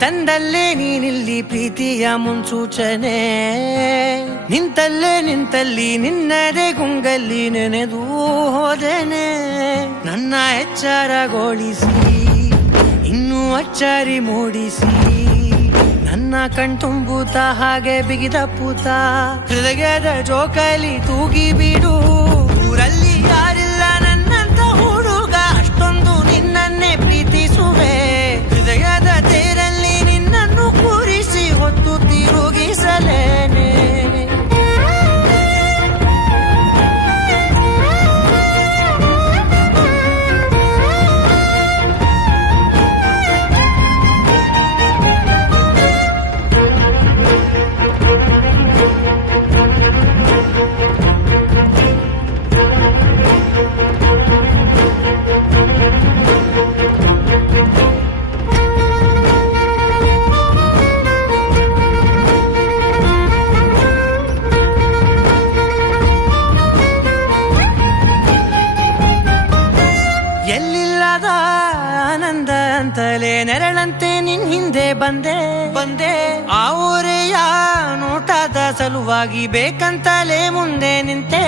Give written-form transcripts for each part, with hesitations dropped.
ತಂದಲ್ಲೇ ನೀನಿಲ್ಲಿ ಪ್ರೀತಿಯ ಮುನ್ಸೂಚನೆ. ನಿಂತಲ್ಲಿ ನಿನ್ನದೇ ಗುಂಗಲ್ಲಿ ನೆನೆದು ಹೋದೆನೆ. ನನ್ನ ಎಚ್ಚರಗೊಳಿಸಿ ಇನ್ನೂ ಅಚ್ಚರಿ ಮೂಡಿಸಿ, ನನ್ನ ಕಣ್ತುಂಬುತ್ತ ಹಾಗೆ ಬಿಗಿದಪ್ಪುತ್ತ ಹೃದಯದ ಜೋಕಾಲಿ ತೂಗಿ ಬಿಡು. ಊರಲ್ಲಿ ಯಾರಿಲ್ಲ ನನ್ನಂತ ಹುಡುಗ, ಅಷ್ಟೊಂದು ನಿನ್ನನ್ನೇ ಪ್ರೀತಿಸುವೆ. ಹೃದಯದ ತೇರಲ್ಲಿ ನಿನ್ನನ್ನು ಕೂರಿಸಿ ಹೊತ್ತು ತಿರುಗಿಸಲೇನೆ. ಎಲ್ಲಿಲ್ಲದ ಆನಂದ ಅಂತಲೇ ನೆರಳಂತೆ ನಿನ್ ಹಿಂದೆ ಬಂದೆ. ಆ ಊರೆಯ ನೋಟದ ಸಲುವಾಗಿ ಬೇಕಂತಲೇ ಮುಂದೆ ನಿಂತೆ.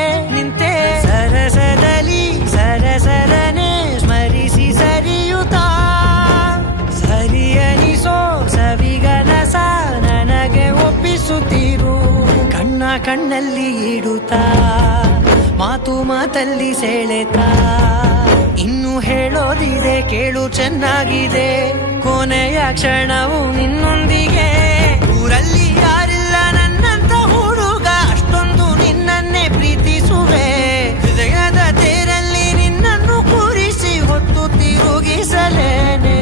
ಸರಸದಲ್ಲಿ ಸರಸರನೆ ಸ್ಮರಿಸಿ ಸರಿಯುತ್ತಾ, ಸರಿಯನಿಸೋ ಸವಿಗನಸ ನನಗೆ ಒಪ್ಪಿಸುತ್ತೀರು. ಕಣ್ಣಲ್ಲಿ ಇಡುತ್ತಾ, ಮಾತಲ್ಲಿ ಸೆಳೆತಾ, ಇನ್ನು ಹೇಳೋದಿದೆ ಕೇಳು ಚೆನ್ನಾಗಿದೆ. ಕೊನೆಯ ಕ್ಷಣವು ನಿನ್ನೊಂದಿಗೆ. ಊರಲ್ಲಿ ಯಾರಿಲ್ಲ ನನ್ನಂತ ಹುಡುಗ, ಅಷ್ಟೊಂದು ನಿನ್ನನ್ನೇ ಪ್ರೀತಿಸುವೆ. ಹೃದಯದ ತೇರಲ್ಲಿ ನಿನ್ನನ್ನು ಕೂರಿಸಿ ಹೊತ್ತು ತಿರುಗಿಸಲೇನೆ.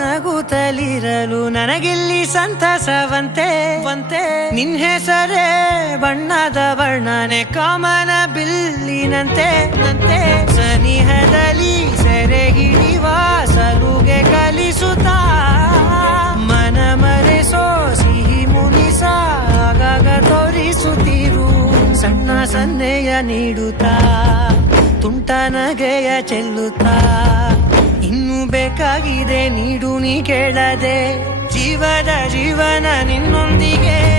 ನಗುತ್ತಲಿರಲು ನನಗಿಲ್ಲಿ ಸಂತಸವಂತೆ. ನಿನ್ ಹೆಸರೇ ಬಣ್ಣದ ವರ್ಣನೆ ಕಾಮನ ಬಿಲ್ಲಿನಂತೆ. ಸನಿಹದಲ್ಲಿ ಸೆರೆ ಹಿಡಿವ ಸಲುಗೆ ಕಲಿಸುತ್ತಾ, ಮನ ಮರೆಸೋ ಸಿಹಿ ಮುನಿಸ ಆಗಾಗ ತೋರಿಸುತ್ತಿರು. ಸಣ್ಣ ಸನ್ನೆಯ ನೀಡುತ್ತಾ, ತುಂಟ ನಗೆಯ ಚೆಲ್ಲುತ್ತಾ, ಇನ್ನೂ ಬೇಕಾಗಿದೆ ನೀಡು ನೀ ಕೇಳದೆ. ಜೀವನ ನಿನ್ನೊಂದಿಗೆ.